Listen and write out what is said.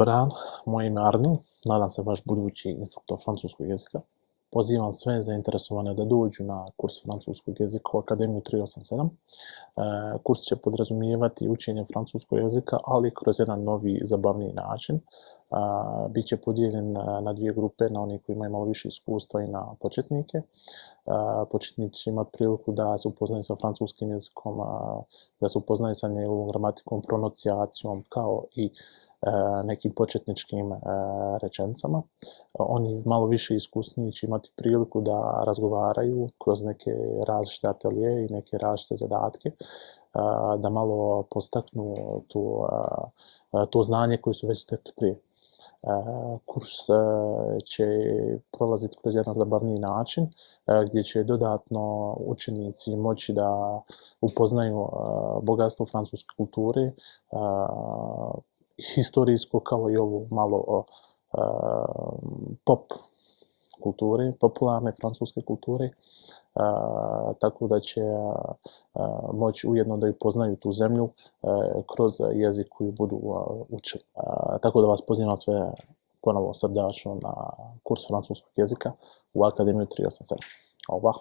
Dobar dan, moje ime je Arnil, nadam se vaš budući instruktor francuskog jezika. Pozivam sve zainteresovane da dođu na kurs francuskog jezika u Akademiju 387. Kurs će podrazumijevati učenje francuskog jezika, ali kroz jedan novi, zabavniji način. Biće podijeljen na dvije grupe, na one koji imaju malo više iskustva i na početnike. Početnici će imati priliku da se upoznaju sa francuskim jezikom, da se upoznaju sa njegovom gramatikom, pronuncijacijom, kao i nekim početničkim rečenicama. Oni malo više iskusniji će imati priliku da razgovaraju kroz neke različite atelije i neke različite zadatke, da malo postaknu to znanje koje su već stekli prije. Kurs će prolaziti kroz jedan zabavniji način gdje će dodatno učenici moći da upoznaju bogatstvo francuske kulture, historijsko kao i ovu malo pop kulture, popularne francuske kulture, tako da će moći ujedno da upoznaju tu zemlju kroz jezik koji budu učili. Tako da vas pozivam sve ponovo srdačno na kurs francuskog jezika u Akademiju 387. Au revoir.